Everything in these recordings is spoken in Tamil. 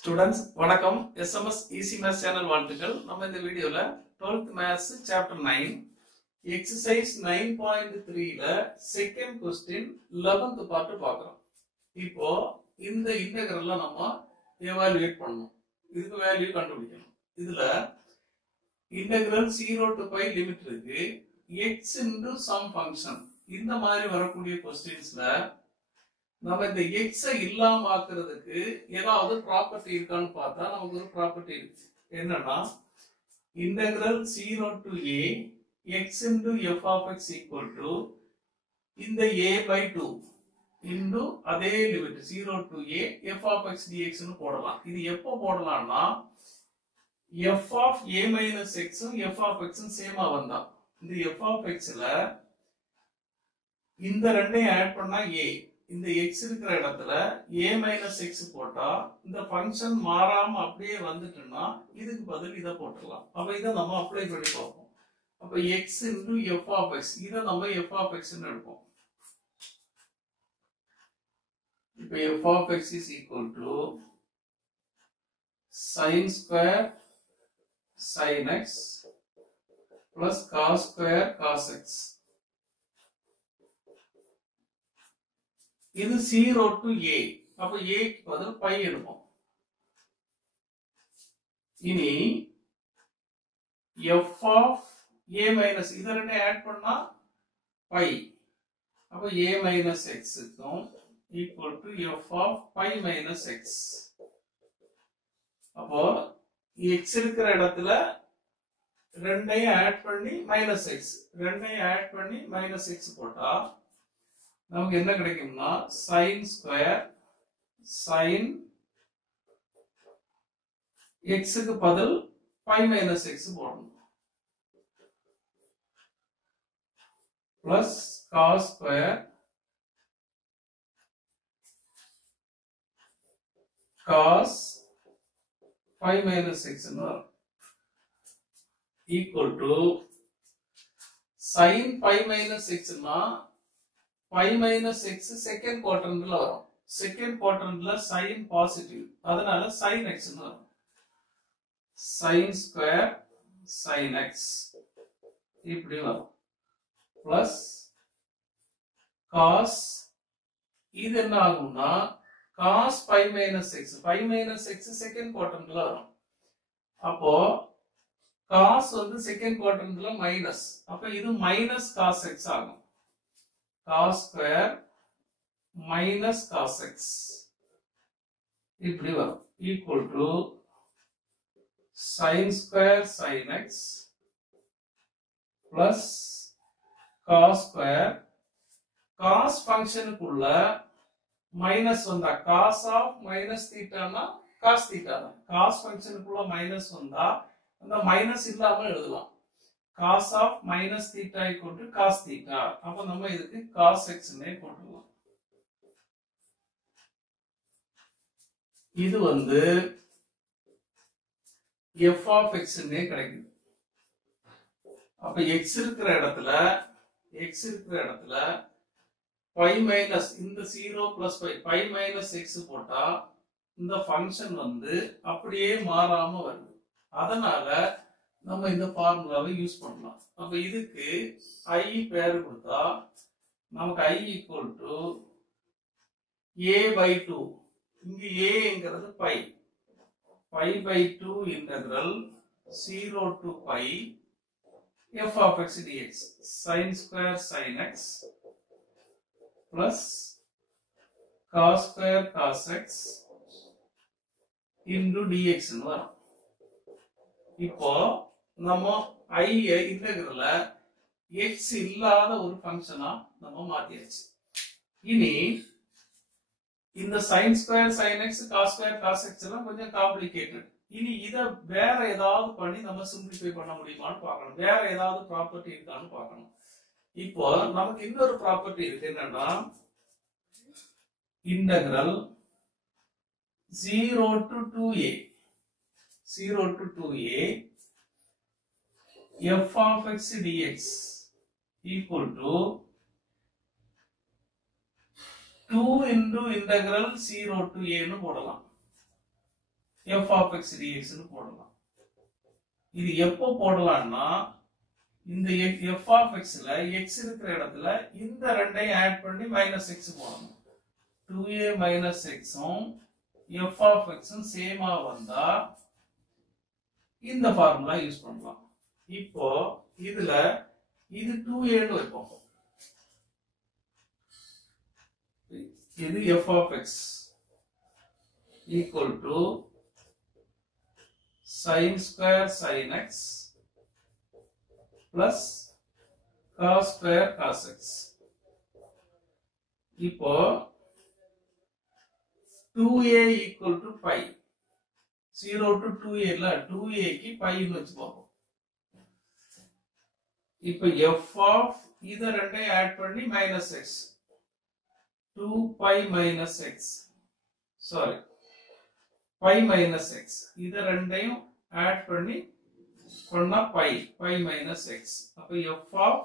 ஸ்டூடெண்ட்ஸ் வணக்கம். எஸ்எம்எஸ் ஈஸி மேத்ஸ் சேனல் வாழ்த்துக்கள். நம்ம இந்த வீடியோல 12th மேத்ஸ் சாப்டர் 9 எக்ஸசைஸ் 9.3ல செகண்ட் क्वेश्चन 11th பார்ட் பார்க்கறோம். இப்போ இந்த இன்டெகிரல்ல நம்ம எவாலுவேட் பண்ணனும். இதுக்கு வேல்யூ கண்டுபிடிக்கணும். இதுல இன்டெகிரல் 0 to pi லிமிட் இருக்கு. x into some function இந்த மாதிரி வரக்கூடிய क्वेश्चंसல நம்ம இந்த x இல்லாம ஆக்குறதுக்கு ஏதாவது ப்ராப்பர்ட்டி இருக்கான்னு பார்த்தா நமக்கு ஒரு ப்ராப்பர்ட்டி இருக்கு. என்னன்னா integral 0 to a x into f of x equal to இந்த a by 2 into அதே limit 0 to a f of x dx னு போடலாம். இது எப்போ போடலாம்னா f of a minus x um f of x உம் சேமா வந்தா இந்த f of x ல இந்த ரெண்டையும் ஆட் பண்ணா a இந்த x இருக்கிற இடத்துல a minus x போட்டா இந்த ஃபங்க்ஷன் மாறாம அப்படியே வந்துட்டுனா இதுக்கு பதில் இத போட்டுறலாம். அப்ப இத நம்ம அப்ளை பண்ணி பார்ப்போம். அப்ப x into f of x இத நம்ம f of x ன்னு எடுப்போம். இப்ப f of x is equal to sin square sin x plus cos square cos x. இது 0 to a. அப்ப a க்கு பதில் pi எடுப்போம். இனி f of a minus இத ரெண்டை ஆட் பண்ணா pi. அப்ப a minus x க்கும் equal to f of pi minus x. அப்போ x இருக்கிற இடத்துல ரெண்டையும் ஆட் பண்ணி minus x ரெண்டையும் ஆட் பண்ணி minus x போட்டா நமக்கு என்ன கிடைக்கும்னா sin square sin x க்கு பதில் pi minus x போடணும் plus cos square cos pi minus x equal to sin pi minus x னா pi minus x second quadrantல வரும். second quadrantல sin positive. அதனால sin x ன்னு வரும். sin square sin x இப்படி வரும். plus cos இது என்ன ஆகும்னா cos pi minus x. pi minus x second quadrantல வரும். அப்போ cos வந்து second quadrantல மைனஸ். அப்ப இது minus cos x ஆகும். cos square minus cos x இப்படி வரும் equal to sin square sin x plus cos square cos ஃபங்க்ஷனுக்குள்ள மைனஸ் வந்தா cos of minus theta னா cos theta தான். cos ஃபங்க்ஷனுக்குள்ள மைனஸ் வந்தா அந்த மைனஸ் இல்லாம எழுதலாம். cos of minus theta equal to cos theta. அப்ப நம்ம இதுக்கு cos x னே போட்டுடலாம். இது வந்து f of x னே கிடைக்குது. அப்ப x இருக்கிற இடத்துல pi minus இந்த 0 plus pi minus x போட்டா இந்த ஃபங்க்ஷன் வந்து அப்படியே மாறாம வருது. அதனால நம்ம இந்த ஃபார்முலாவை யூஸ் பண்ணலாம். அப்ப இதுக்கு i பேர் கொடுத்தா நமக்கு i equal to a by 2. இங்க a ங்கிறது pi by 2 integral 0 to pi f of x dx sin square sin x plus cos square cos x into dx ன்னு வரும். இப்போ நம்ம i இன்டெகிரல்ல x இல்லாத ஒரு ஃபங்க்ஷனா நம்ம மாத்தியாச்சு. இனி இந்த sin square sin x cos square cos x எல்லாம் கொஞ்சம் காம்ப்ளிகேட்டட். இனி இத வேற ஏதாவது பண்ணி நம்ம சிம்பிளிஃபை பண்ண முடியுமான்னு பார்க்கணும். வேற ஏதாவது ப்ராப்பர்ட்டி இருக்கான்னு பார்க்கணும். இப்போ நமக்கு இன்னொரு ப்ராப்பர்ட்டி இருக்கு. என்னன்னா integral 0 to 2a f of x dx equal to 2 into integral 0 to a னு போடலாம். f of x dx னு போடலாம். இது எப்போ போடலாம்னா இந்த f of x ல x இருக்கிற இடத்துல இந்த ரெண்டையும் ஆட் பண்ணி -x போடணும். 2a minus x um f of x உம் சேமா வந்தா இந்த ஃபார்முலா யூஸ் பண்ணலாம். இப்போ இதுல இது 2a னு வைப்போம். இது f of x equal to sin square sin x plus cos square cos x. இப்போ 2a equal to pi. 0 to 2a இல்ல 2a க்கு pi னு வச்சு பார்ப்போம். இப்போ f of இத ரெண்டையும் ஆட் பண்ணி -x 2 pi minus x sorry pi minus x இத ரெண்டையும் ஆட் பண்ணி பண்ணா pi minus x. அப்ப f of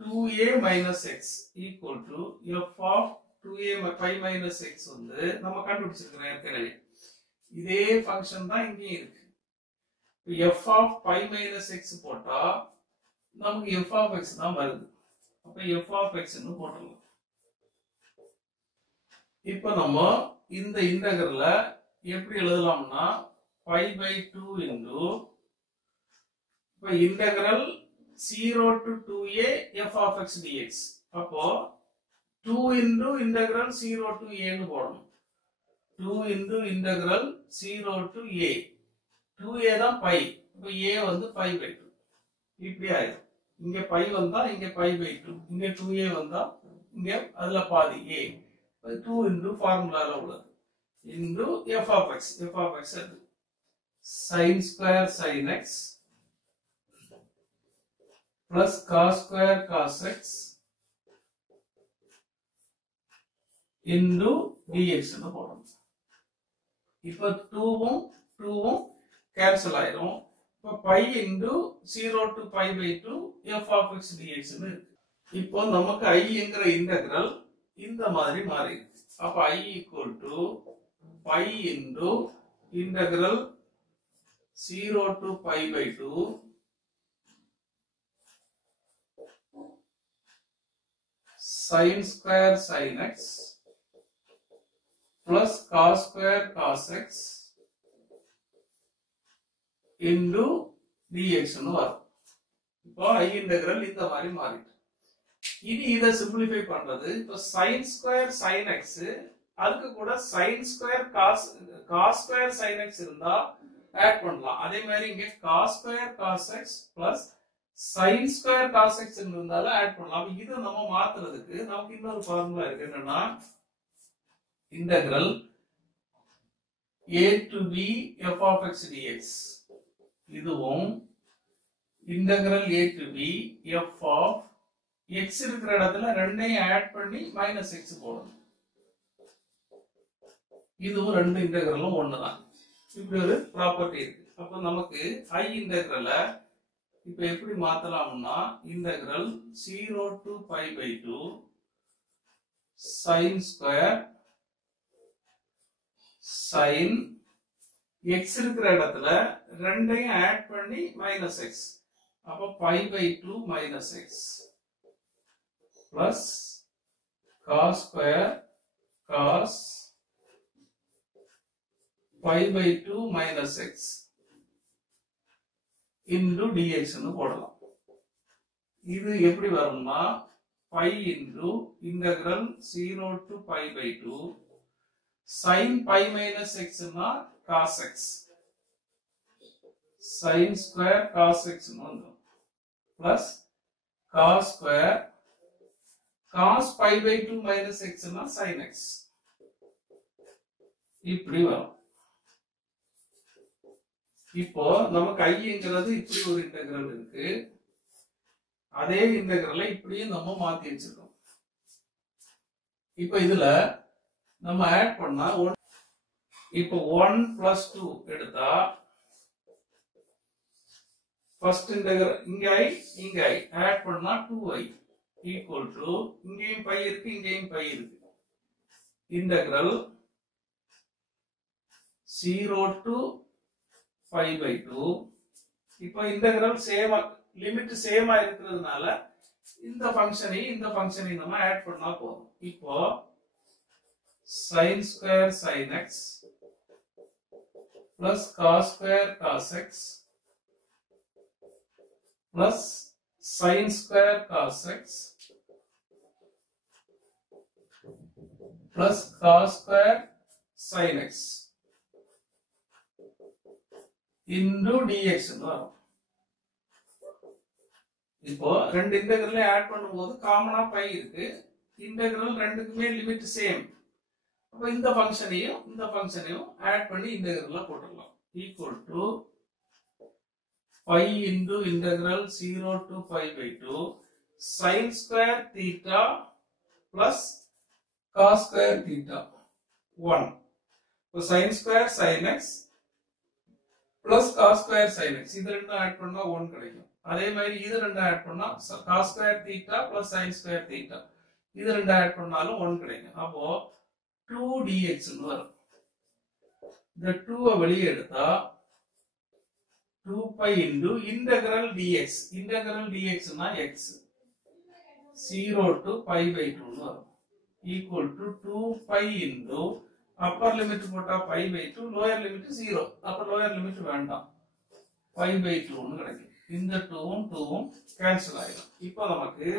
2a minus x equal to f of 2a pi minus x வந்து நம்ம கண்டுபிடிச்சிருக்கோம் ஏற்கனவே. இதே ஃபங்க்ஷன் தான் இங்கே இருக்கு. f of pi minus x போட்டா நமக்கு f of x தான் வருது. அப்ப f of x னு போடலாம். இப்போ நம்ம இந்த இன்டகிரல எப்படி எழுதலாம்னா pi by 2 into இப்போ integral 0 to 2a f of x dx. அப்போ 2 into integral 0 to a னு போடணும். 2 into integral 0 to a. 2a தான் pi. இப்போ a வந்து pi by 2. இப்படி ஆயிடும். இங்க pi வந்தா இங்க pi by 2. இங்க 2a வந்தா இங்க அதுல பாதி a. 2 into formula உள்ளது. into f of x. f of x அது sin square sin x plus cos square cos x into dx னு போடணும். இப்போ 2 கேன்சல் ஆயிடும். இப்போ pi into 0 to pi by 2 f of x dx னு இருக்கு. இப்போ நமக்கு I என்கிற இன்டகிரல் இந்த மாதிரி மாறிடுது. அப்ப I equal to pi into integral 0 to pi by 2 sin square sin x plus cos square cos x into dx னு வரும். இப்போ I integral இந்த மாதிரி மாறிடுது. இத சிம்பிளிஃபை பண்றது. இப்போ sin square sin x அதுக்கு கூட sin square cos square sin x இருந்தா ஆட் பண்ணலாம். அதே மாதிரி இங்க cos square cos x plus sin square cos x இருந்தால ஆட் பண்ணலாம். இத நம்ம மாத்துறதுக்கு நமக்கு இன்னொரு ஃபார்முலா இருக்கு. என்னன்னா integral a to b f of x dx. இதுவும் integral a to b f of x இருக்கிற இடத்துல ரெண்டையும் ஆட் பண்ணி -x போடணும். இதுவும் ரெண்டு இன்டகிரலும் ஒண்ணுதான். இப்படி ஒரு ப்ராப்பர்ட்டி இருக்கு. அப்ப நமக்கு I இன்டகிரல இப்ப எப்படி மாத்தலாம்னா integral 0 to pi by 2 sin square sin x இருக்கிற இடத்துல ரெண்டையும் ஆட் பண்ணி -x. அப்ப pi by 2 -x plus cos square cos pi by 2 minus x into dx னு போடலாம். இது எப்படி வரும்னா pi into integral 0 to pi by 2 sin pi minus x னா cos x sin square cos x னு வந்துரும் plus cos square cos pi by 2 minus x னா sin x. இப்படி வரும். இப்போ நமக்கு I என்கிறது இப்படி ஒரு இன்டகிரல் இருக்கு. அதே இன்டகிரலை இப்படியும் நம்ம மாத்தி வச்சிருக்கோம். இப்போ இதுல நம்ம ஆட் பண்ணா இப்போ 1 plus 2 எடுத்தா ஃபர்ஸ்ட் இன்டகிரல் இங்க I ஆட் பண்ணா 2i equal to இங்கேயும் பை இருக்கு இங்கேயும் பை இருக்கு. Integral 0 to pi by 2. இப்போ இன்டகிரல் சேமா லிமிட் சேமா இருக்கிறதுனால இந்த ஃபங்க்ஷனை நம்ம ஆட் பண்ணா போதும். இப்போ sin square sin x plus cos square cos x plus sin square cos x plus cos square sin x into dx வரும். இப்போ ரெண்டு இன்டகிரலை ஆட் பண்ணும்போது காமனா பை இருக்கு. இன்டகிரல் ரெண்டுக்குமே லிமிட் சேம். அப்ப இந்த ஃபங்க்ஷனையும் ஆட் பண்ணி இன்டகிரல்ல போட்டுடலாம். Equal to pi into integral 0 to pi by 2 sin square theta plus cos square theta 1. So sin square sin x plus cos square sin x இது ரெண்டும் ஆட் பண்ணா 1 கிடைக்கும். அதே மாதிரி இது ரெண்டும் ஆட் பண்ணா cos square theta plus sin square theta இது ரெண்டும் ஆட் பண்ணாலும் 1 கிடைக்கும். அப்போ 2 dx ன்னு வரும். இந்த 2 வெளியே எடுத்தா 2 pi into integral dx. Integral dx னா x 0 to pi by 2 ன்னு வரும். Equal to 2 pi into upper limit போட்டா pi by 2, lower limit 0. அப்ப lower limit வேண்டாம். pi by 2 ன்னு கிடைக்கும். இந்த 2ம் கேன்சல் ஆயிடும். இப்போ நமக்கு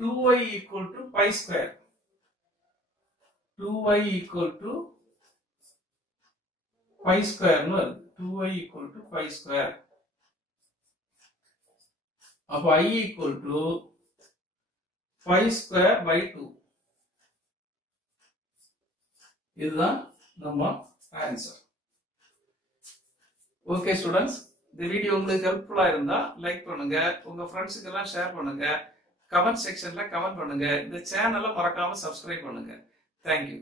2y equal to pi square. 2y equal to pi square ன்னு வருது. 2y equal to pi square. அப்ப I equal to pi square by 2. இதுதான் நம்ம ஆன்சர். ஓகே ஸ்டூடெண்ட்ஸ், இந்த வீடியோ உங்களுக்கு ஹெல்ப்ஃபுல்லா இருந்தா லைக் பண்ணுங்க, உங்க ஃப்ரெண்ட்ஸுக்கு எல்லாம் ஷேர் பண்ணுங்க, கமெண்ட் செக்ஷன்ல கமெண்ட் பண்ணுங்க, இந்த சேனலை மறக்காம சப்ஸ்கிரைப் பண்ணுங்க. தேங்க்யூ.